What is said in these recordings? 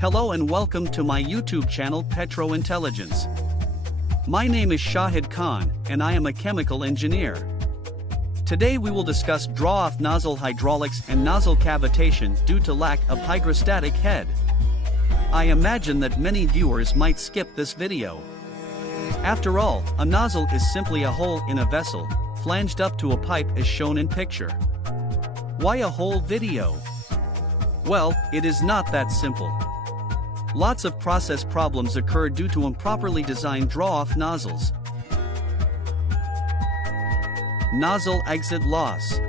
Hello and welcome to my YouTube channel Petro Intelligence. My name is Shahid Khan and I am a chemical engineer. Today we will discuss draw-off nozzle hydraulics and nozzle cavitation due to lack of hydrostatic head. I imagine that many viewers might skip this video. After all, a nozzle is simply a hole in a vessel, flanged up to a pipe as shown in picture. Why a whole video? Well, it is not that simple. Lots of process problems occur due to improperly designed draw-off nozzles. Nozzle exit loss.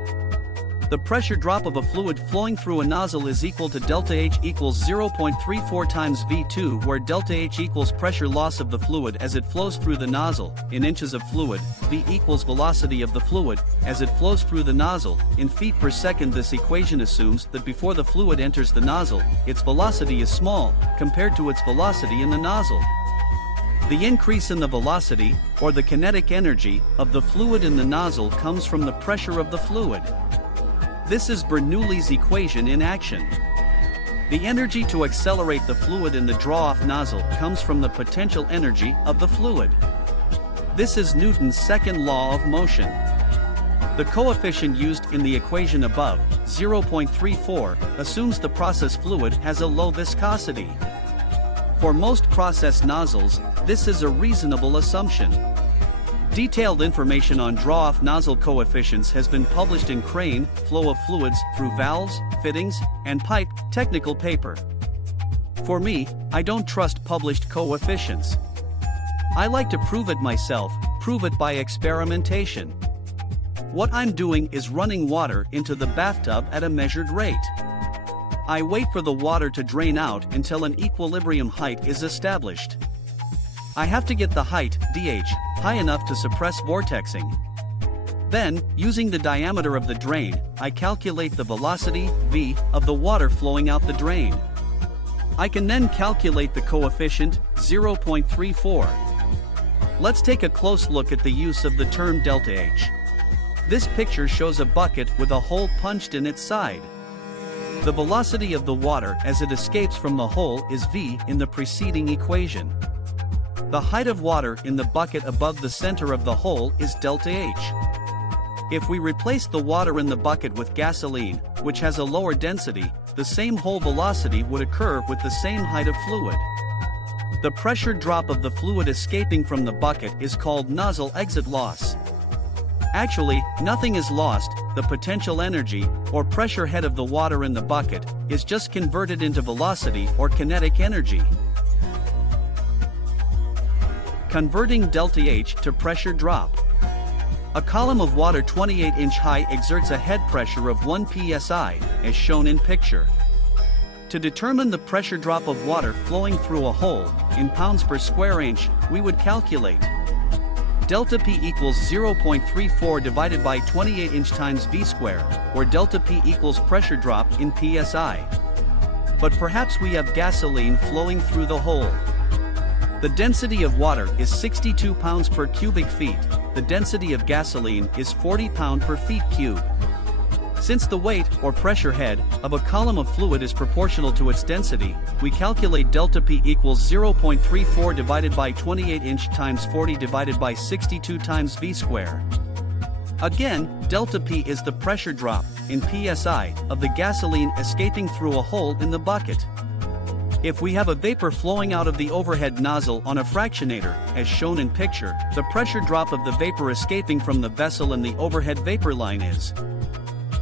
The pressure drop of a fluid flowing through a nozzle is equal to delta H equals 0.34 times V2, where delta H equals pressure loss of the fluid as it flows through the nozzle, in inches of fluid, V equals velocity of the fluid as it flows through the nozzle, in feet per second. This equation assumes that before the fluid enters the nozzle, its velocity is small, compared to its velocity in the nozzle. The increase in the velocity, or the kinetic energy, of the fluid in the nozzle comes from the pressure of the fluid. This is Bernoulli's equation in action. The energy to accelerate the fluid in the draw-off nozzle comes from the potential energy of the fluid. This is Newton's second law of motion. The coefficient used in the equation above, 0.34, assumes the process fluid has a low viscosity. For most process nozzles, this is a reasonable assumption. Detailed information on draw-off nozzle coefficients has been published in Crane, Flow of Fluids Through Valves, Fittings, and Pipe, technical paper. For me, I don't trust published coefficients. I like to prove it myself, prove it by experimentation. What I'm doing is running water into the bathtub at a measured rate. I wait for the water to drain out until an equilibrium height is established. I have to get the height, dH, high enough to suppress vortexing. Then, using the diameter of the drain, I calculate the velocity, v, of the water flowing out the drain. I can then calculate the coefficient, 0.34. Let's take a close look at the use of the term delta H. This picture shows a bucket with a hole punched in its side. The velocity of the water as it escapes from the hole is v in the preceding equation. The height of water in the bucket above the center of the hole is delta H. If we replace the water in the bucket with gasoline, which has a lower density, the same hole velocity would occur with the same height of fluid. The pressure drop of the fluid escaping from the bucket is called nozzle exit loss. Actually, nothing is lost. The potential energy, or pressure head of the water in the bucket, is just converted into velocity or kinetic energy. Converting delta H to pressure drop. A column of water 28-inch high exerts a head pressure of 1 psi, as shown in picture. To determine the pressure drop of water flowing through a hole, in pounds per square inch, we would calculate delta P equals 0.34 divided by 28-inch times V square, where delta P equals pressure drop in psi. But perhaps we have gasoline flowing through the hole. The density of water is 62 pounds per cubic feet, the density of gasoline is 40 pounds per feet cube. Since the weight, or pressure head, of a column of fluid is proportional to its density, we calculate delta P equals 0.34 divided by 28-inch times 40 divided by 62 times V square. Again, delta P is the pressure drop, in psi, of the gasoline escaping through a hole in the bucket. If we have a vapor flowing out of the overhead nozzle on a fractionator, as shown in picture, the pressure drop of the vapor escaping from the vessel in the overhead vapor line is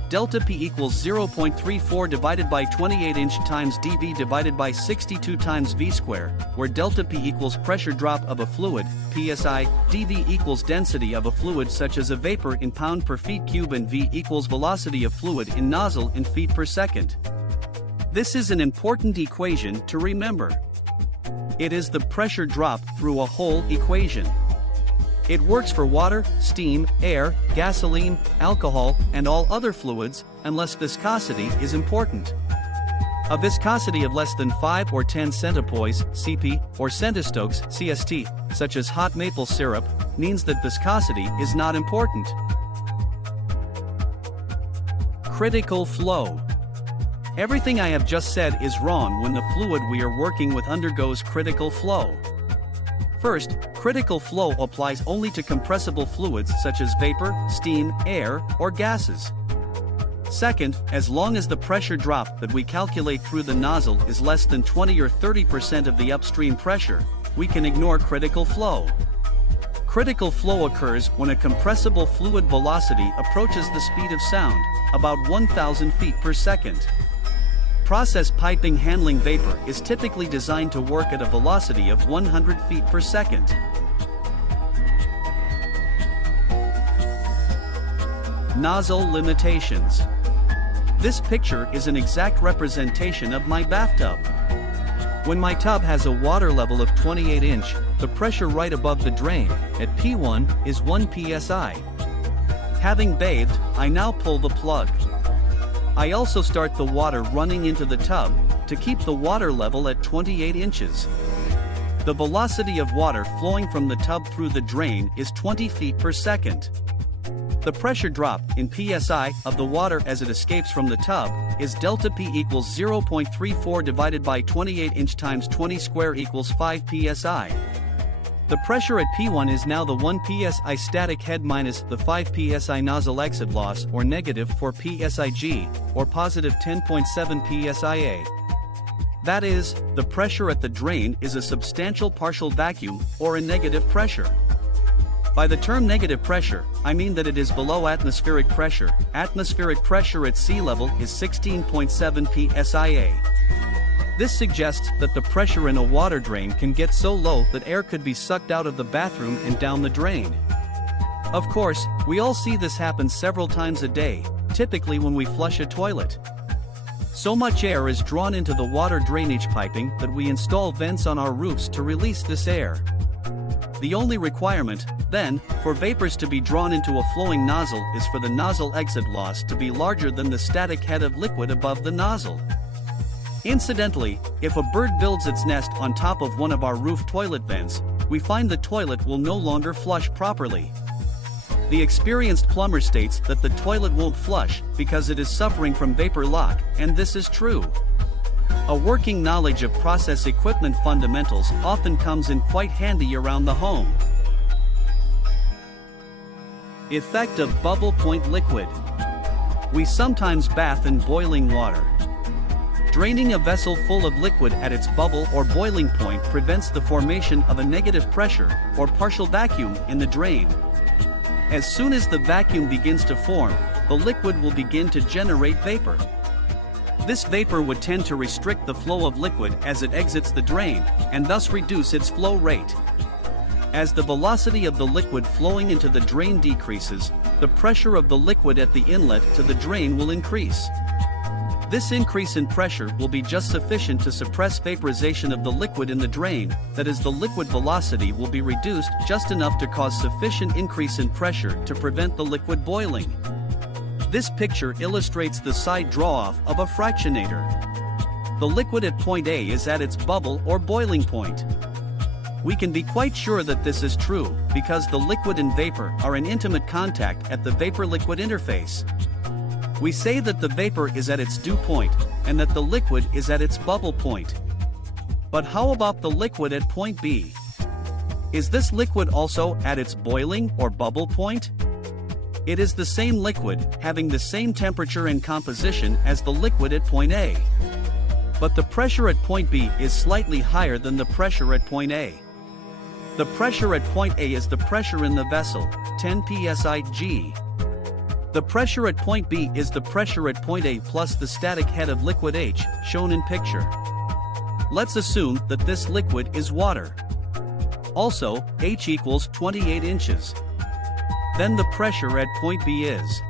delta P equals 0.34 divided by 28-inch times dV divided by 62 times V square, where delta P equals pressure drop of a fluid, psi, dV equals density of a fluid such as a vapor in pound per feet cube, and V equals velocity of fluid in nozzle in feet per second. This is an important equation to remember. It is the pressure drop through a hole equation. It works for water, steam, air, gasoline, alcohol, and all other fluids, unless viscosity is important. A viscosity of less than 5 or 10 centipoise, cp, or centistokes, cst, such as hot maple syrup, means that viscosity is not important. Critical flow. Everything I have just said is wrong when the fluid we are working with undergoes critical flow. First, critical flow applies only to compressible fluids such as vapor, steam, air, or gases. Second, as long as the pressure drop that we calculate through the nozzle is less than 20 or 30% of the upstream pressure, we can ignore critical flow. Critical flow occurs when a compressible fluid velocity approaches the speed of sound, about 1,000 feet per second. Process piping handling vapor is typically designed to work at a velocity of 100 feet per second. Nozzle limitations. This picture is an exact representation of my bathtub. When my tub has a water level of 28 inch, the pressure right above the drain, at P1, is 1 psi. Having bathed, I now pull the plug. I also start the water running into the tub, to keep the water level at 28 inches. The velocity of water flowing from the tub through the drain is 20 feet per second. The pressure drop, in psi, of the water as it escapes from the tub, is delta P equals 0.34 divided by 28 inch times 20 square equals 5 psi. The pressure at P1 is now the 1 psi static head minus the 5 psi nozzle exit loss or negative 4 psig, or positive 10.7 psia. That is, the pressure at the drain is a substantial partial vacuum, or a negative pressure. By the term negative pressure, I mean that it is below atmospheric pressure. Atmospheric pressure at sea level is 16.7 psia. This suggests that the pressure in a water drain can get so low that air could be sucked out of the bathroom and down the drain. Of course, we all see this happen several times a day, typically when we flush a toilet. So much air is drawn into the water drainage piping that we install vents on our roofs to release this air. The only requirement, then, for vapors to be drawn into a flowing nozzle is for the nozzle exit loss to be larger than the static head of liquid above the nozzle. Incidentally, if a bird builds its nest on top of one of our roof toilet vents, we find the toilet will no longer flush properly. The experienced plumber states that the toilet won't flush because it is suffering from vapor lock, and this is true. A working knowledge of process equipment fundamentals often comes in quite handy around the home. Effect of bubble point liquid. We sometimes bath in boiling water. Draining a vessel full of liquid at its bubble or boiling point prevents the formation of a negative pressure, or partial vacuum, in the drain. As soon as the vacuum begins to form, the liquid will begin to generate vapor. This vapor would tend to restrict the flow of liquid as it exits the drain, and thus reduce its flow rate. As the velocity of the liquid flowing into the drain decreases, the pressure of the liquid at the inlet to the drain will increase. This increase in pressure will be just sufficient to suppress vaporization of the liquid in the drain, that is, the liquid velocity will be reduced just enough to cause sufficient increase in pressure to prevent the liquid boiling. This picture illustrates the side draw-off of a fractionator. The liquid at point A is at its bubble or boiling point. We can be quite sure that this is true, because the liquid and vapor are in intimate contact at the vapor-liquid interface. We say that the vapor is at its dew point, and that the liquid is at its bubble point. But how about the liquid at point B? Is this liquid also at its boiling or bubble point? It is the same liquid, having the same temperature and composition as the liquid at point A. But the pressure at point B is slightly higher than the pressure at point A. The pressure at point A is the pressure in the vessel, 10 psi-G. The pressure at point B is the pressure at point A plus the static head of liquid H, shown in picture. Let's assume that this liquid is water. Also, H equals 28 inches. Then the pressure at point B is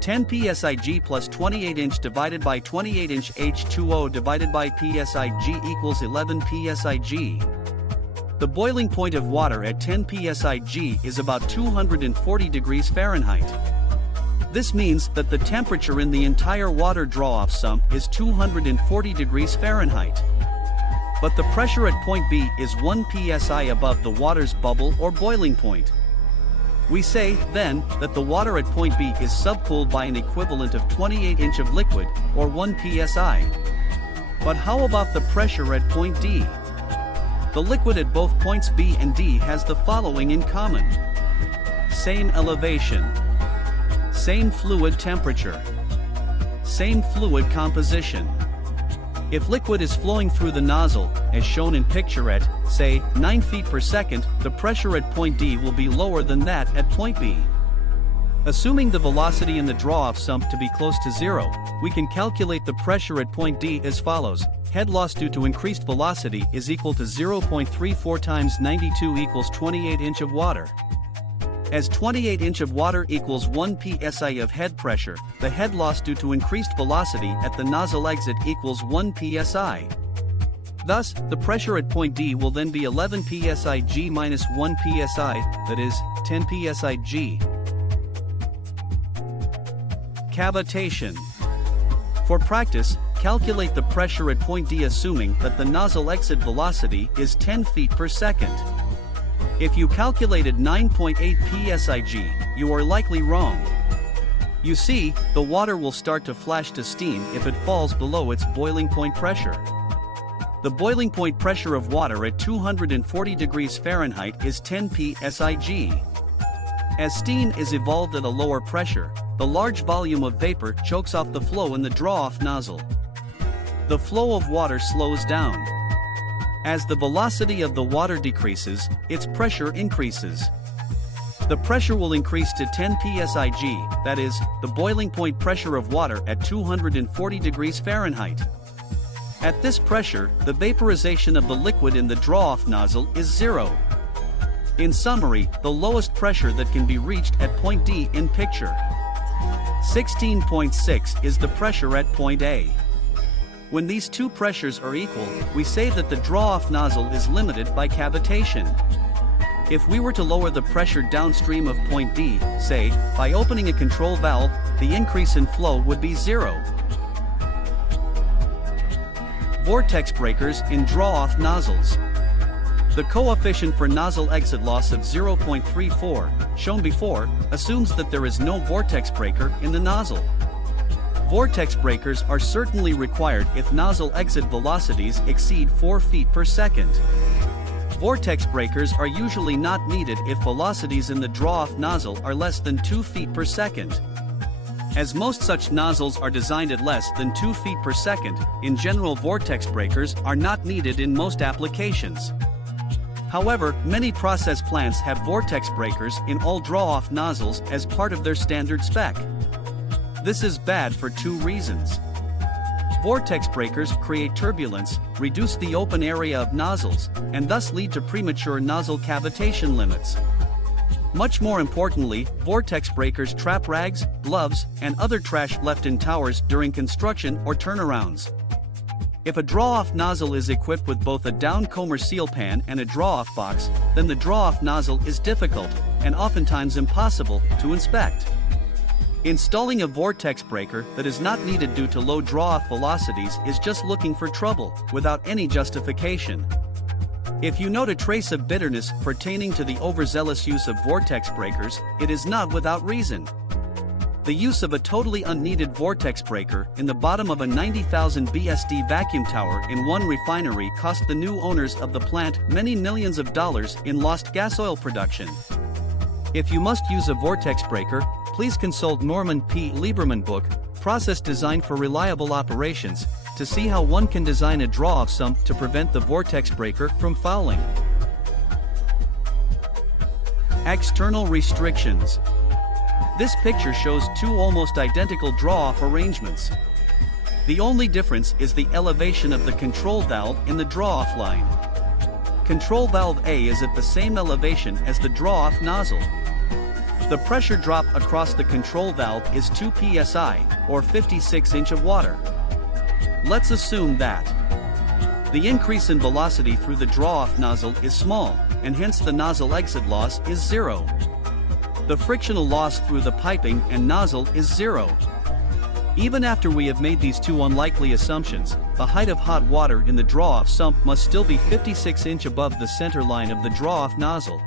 10 psi-G plus 28 inch divided by 28 inch H2O divided by psi-G equals 11 psi-G. The boiling point of water at 10 psi-G is about 240 degrees Fahrenheit. This means that the temperature in the entire water draw-off sump is 240 degrees Fahrenheit. But the pressure at point B is 1 psi above the water's bubble or boiling point. We say, then, that the water at point B is subcooled by an equivalent of 28 inch of liquid, or 1 psi. But how about the pressure at point D? The liquid at both points B and D has the following in common. Same elevation. Same fluid temperature. Same fluid composition. If liquid is flowing through the nozzle, as shown in picture at, say, 9 feet per second, the pressure at point D will be lower than that at point B. Assuming the velocity in the draw-off sump to be close to zero, we can calculate the pressure at point D as follows. Head loss due to increased velocity is equal to 0.34 times 92 equals 28 inch of water. As 28 inch of water equals 1 psi of head pressure, the head loss due to increased velocity at the nozzle exit equals 1 psi. Thus, the pressure at point D will then be 11 psi g minus 1 psi, that is, 10 psi g. Cavitation. For practice, calculate the pressure at point D assuming that the nozzle exit velocity is 10 feet per second. If you calculated 9.8 psig, you are likely wrong. You see, the water will start to flash to steam if it falls below its boiling point pressure. The boiling point pressure of water at 240 degrees Fahrenheit is 10 psig. As steam is evolved at a lower pressure, the large volume of vapor chokes off the flow in the draw-off nozzle. The flow of water slows down. As the velocity of the water decreases, its pressure increases. The pressure will increase to 10 psig, that is, the boiling point pressure of water at 240 degrees Fahrenheit. At this pressure, the vaporization of the liquid in the draw-off nozzle is zero. In summary, the lowest pressure that can be reached at point D in picture. 16.6 is the pressure at point A. When these two pressures are equal, we say that the draw-off nozzle is limited by cavitation. If we were to lower the pressure downstream of point D, say, by opening a control valve, the increase in flow would be zero. Vortex breakers in draw-off nozzles. The coefficient for nozzle exit loss of 0.34, shown before, assumes that there is no vortex breaker in the nozzle. Vortex breakers are certainly required if nozzle exit velocities exceed 4 feet per second. Vortex breakers are usually not needed if velocities in the draw-off nozzle are less than 2 feet per second. As most such nozzles are designed at less than 2 feet per second, in general vortex breakers are not needed in most applications. However, many process plants have vortex breakers in all draw-off nozzles as part of their standard spec. This is bad for two reasons. Vortex breakers create turbulence, reduce the open area of nozzles, and thus lead to premature nozzle cavitation limits. Much more importantly, vortex breakers trap rags, gloves, and other trash left in towers during construction or turnarounds. If a draw-off nozzle is equipped with both a downcomber seal pan and a draw-off box, then the draw-off nozzle is difficult, and oftentimes impossible, to inspect. Installing a vortex breaker that is not needed due to low draw-off velocities is just looking for trouble, without any justification. If you note a trace of bitterness pertaining to the overzealous use of vortex breakers, it is not without reason. The use of a totally unneeded vortex breaker in the bottom of a 90,000 BSD vacuum tower in one refinery cost the new owners of the plant many millions of dollars in lost gas oil production. If you must use a vortex breaker, please consult Norman P. Lieberman book, Process Design for Reliable Operations, to see how one can design a draw-off sump to prevent the vortex breaker from fouling. External restrictions. This picture shows two almost identical draw-off arrangements. The only difference is the elevation of the control valve in the draw-off line. Control valve A is at the same elevation as the draw-off nozzle. The pressure drop across the control valve is 2 psi, or 56 inch of water. Let's assume that the increase in velocity through the draw-off nozzle is small, and hence the nozzle exit loss is zero. The frictional loss through the piping and nozzle is zero. Even after we have made these two unlikely assumptions, the height of hot water in the draw-off sump must still be 56 inch above the center line of the draw-off nozzle.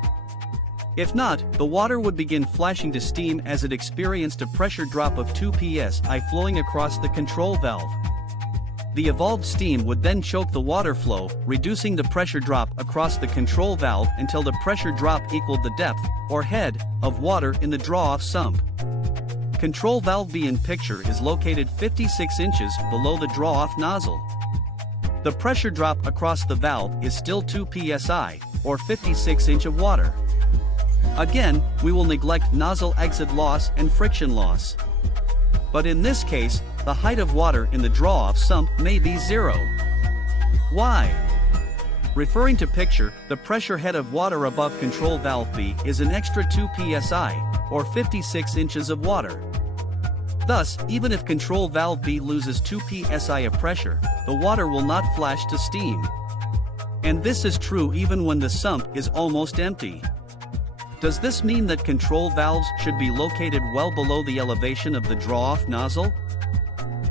If not, the water would begin flashing to steam as it experienced a pressure drop of 2 psi flowing across the control valve. The evolved steam would then choke the water flow, reducing the pressure drop across the control valve until the pressure drop equaled the depth, or head, of water in the draw-off sump. Control valve B in picture is located 56 inches below the draw-off nozzle. The pressure drop across the valve is still 2 psi, or 56 inch of water. Again, we will neglect nozzle exit loss and friction loss. But in this case, the height of water in the draw-off sump may be 0. Why? Referring to picture, the pressure head of water above control valve B is an extra 2 psi, or 56 inches of water. Thus, even if control valve B loses 2 psi of pressure, the water will not flash to steam. And this is true even when the sump is almost empty. Does this mean that control valves should be located well below the elevation of the draw-off nozzle?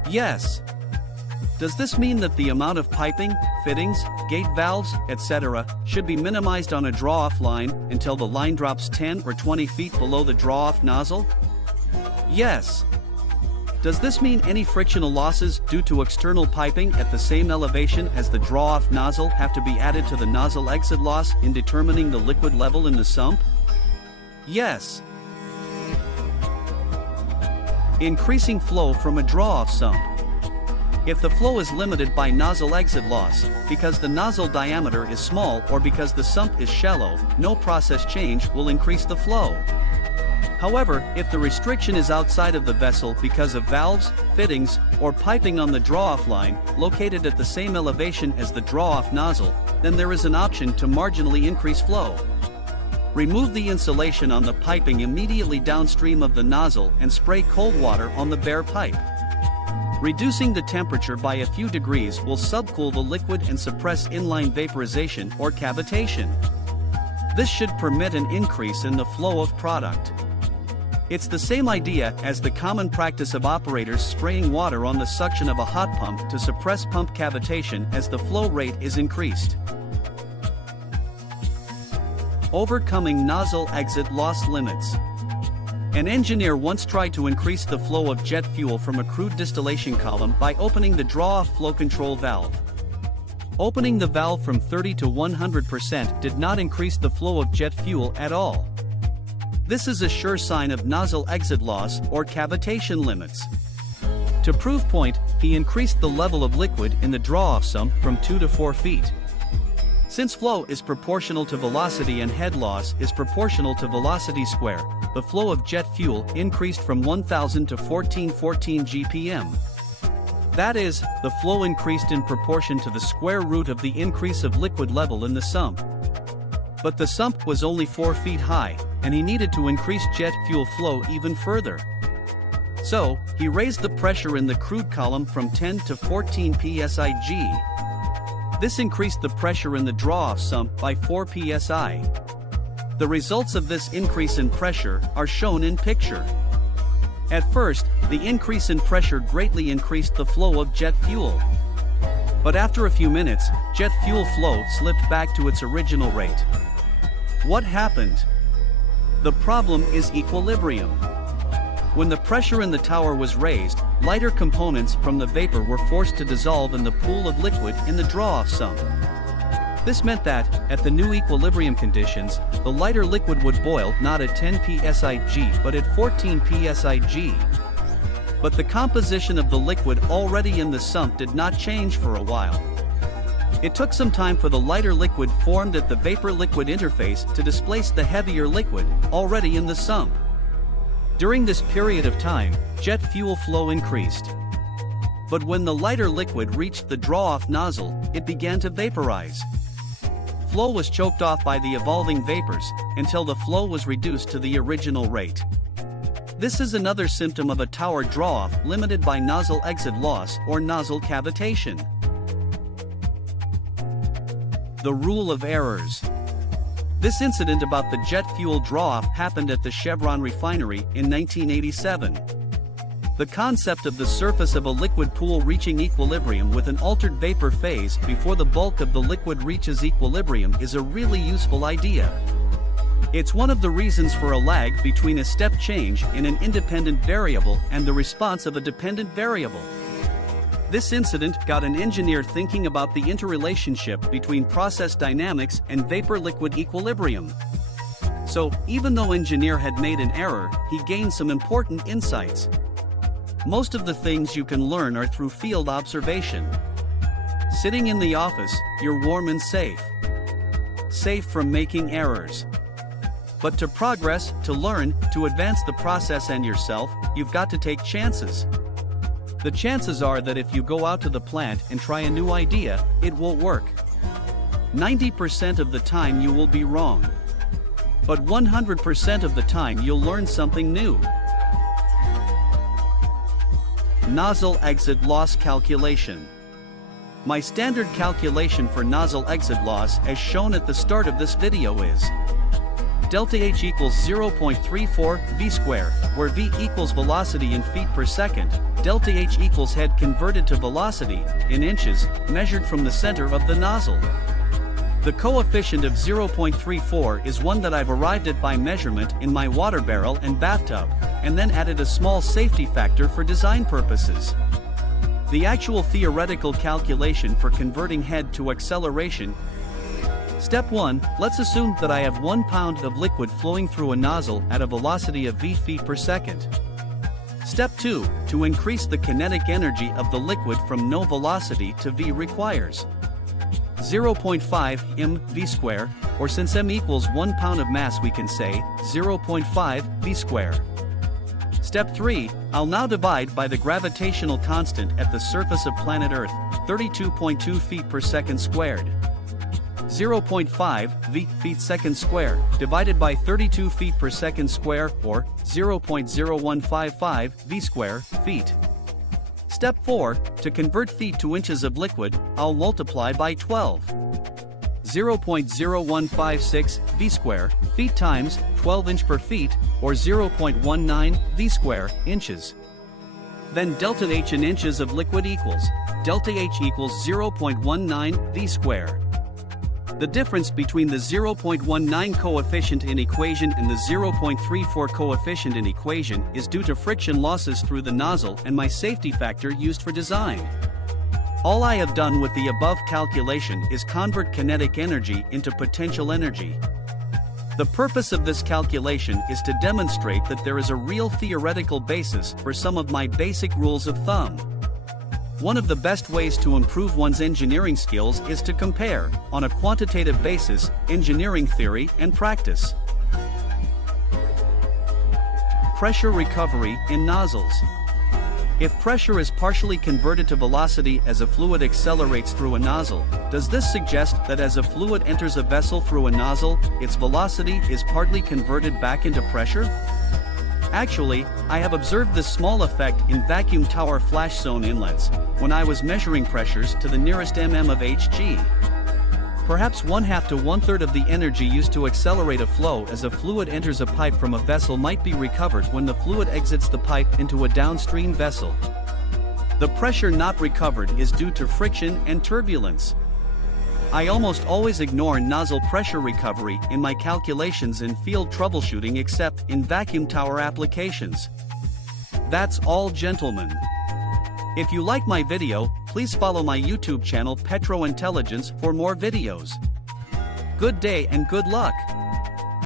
Yes. Does this mean that the amount of piping, fittings, gate valves, etc., should be minimized on a draw-off line until the line drops 10 or 20 feet below the draw-off nozzle? Yes. Does this mean any frictional losses due to external piping at the same elevation as the draw-off nozzle have to be added to the nozzle exit loss in determining the liquid level in the sump? Yes. Increasing flow from a draw-off sump. If the flow is limited by nozzle exit loss, because the nozzle diameter is small or because the sump is shallow, no process change will increase the flow. However, if the restriction is outside of the vessel because of valves, fittings, or piping on the draw-off line, located at the same elevation as the draw-off nozzle, then there is an option to marginally increase flow. Remove the insulation on the piping immediately downstream of the nozzle and spray cold water on the bare pipe. Reducing the temperature by a few degrees will subcool the liquid and suppress inline vaporization or cavitation. This should permit an increase in the flow of product. It's the same idea as the common practice of operators spraying water on the suction of a hot pump to suppress pump cavitation as the flow rate is increased. Overcoming nozzle exit loss limits. An engineer once tried to increase the flow of jet fuel from a crude distillation column by opening the draw-off flow control valve. Opening the valve from 30 to 100% did not increase the flow of jet fuel at all. This is a sure sign of nozzle exit loss or cavitation limits. To prove point, he increased the level of liquid in the draw-off sump from 2 to 4 feet. Since flow is proportional to velocity and head loss is proportional to velocity square, the flow of jet fuel increased from 1000 to 1414 GPM. That is, the flow increased in proportion to the square root of the increase of liquid level in the sump. But the sump was only 4 feet high, and he needed to increase jet fuel flow even further. So, he raised the pressure in the crude column from 10 to 14 psi. This increased the pressure in the draw-off sump by 4 psi. The results of this increase in pressure are shown in picture. At first, the increase in pressure greatly increased the flow of jet fuel. But after a few minutes, jet fuel flow slipped back to its original rate. What happened? The problem is equilibrium. When the pressure in the tower was raised, lighter components from the vapor were forced to dissolve in the pool of liquid in the draw-off sump. This meant that, at the new equilibrium conditions, the lighter liquid would boil not at 10 psig but at 14 psig. But the composition of the liquid already in the sump did not change for a while. It took some time for the lighter liquid formed at the vapor-liquid interface to displace the heavier liquid already in the sump. During this period of time, jet fuel flow increased. But when the lighter liquid reached the draw-off nozzle, it began to vaporize. Flow was choked off by the evolving vapors, until the flow was reduced to the original rate. This is another symptom of a tower draw-off limited by nozzle exit loss or nozzle cavitation. The rule of errors. This incident about the jet fuel draw-off happened at the Chevron Refinery in 1987. The concept of the surface of a liquid pool reaching equilibrium with an altered vapor phase before the bulk of the liquid reaches equilibrium is a really useful idea. It's one of the reasons for a lag between a step change in an independent variable and the response of a dependent variable. This incident got an engineer thinking about the interrelationship between process dynamics and vapor-liquid equilibrium. So, even though engineer had made an error, he gained some important insights. Most of the things you can learn are through field observation. Sitting in the office, you're warm and safe. Safe from making errors. But to progress, to learn, to advance the process and yourself, you've got to take chances. The chances are that if you go out to the plant and try a new idea, it won't work. 90% of the time you will be wrong. But 100% of the time you'll learn something new. Nozzle exit loss calculation. My standard calculation for nozzle exit loss as shown at the start of this video is delta H equals 0.34 V square, where V equals velocity in feet per second, delta H equals head converted to velocity, in inches, measured from the center of the nozzle. The coefficient of 0.34 is one that I've arrived at by measurement in my water barrel and bathtub, and then added a small safety factor for design purposes. The actual theoretical calculation for converting head to acceleration. Step 1, let's assume that I have 1 pound of liquid flowing through a nozzle at a velocity of V feet per second. Step 2, to increase the kinetic energy of the liquid from no velocity to V requires 0.5 m V square, or since m equals 1 pound of mass we can say 0.5 V square. Step 3, I'll now divide by the gravitational constant at the surface of planet Earth, 32.2 feet per second squared. 0.5 V feet second square divided by 32 feet per second square, or 0.0155 V square feet. Step 4, to convert feet to inches of liquid, I'll multiply by 12. 0.0156 V square feet times 12 inch per feet, or 0.19 V square inches. Then delta H in inches of liquid equals delta H equals 0.19 V square. The difference between the 0.19 coefficient in equation and the 0.34 coefficient in equation is due to friction losses through the nozzle and my safety factor used for design. All I have done with the above calculation is convert kinetic energy into potential energy. The purpose of this calculation is to demonstrate that there is a real theoretical basis for some of my basic rules of thumb. One of the best ways to improve one's engineering skills is to compare, on a quantitative basis, engineering theory and practice. Pressure recovery in nozzles. If pressure is partially converted to velocity as a fluid accelerates through a nozzle, does this suggest that as a fluid enters a vessel through a nozzle, its velocity is partly converted back into pressure? Actually, I have observed this small effect in vacuum tower flash zone inlets, when I was measuring pressures to the nearest mm of Hg. Perhaps 1/2 to 1/3 of the energy used to accelerate a flow as a fluid enters a pipe from a vessel might be recovered when the fluid exits the pipe into a downstream vessel. The pressure not recovered is due to friction and turbulence. I almost always ignore nozzle pressure recovery in my calculations in field troubleshooting except in vacuum tower applications. That's all, gentlemen. If you like my video, please follow my YouTube channel Petro Intelligence for more videos. Good day and good luck.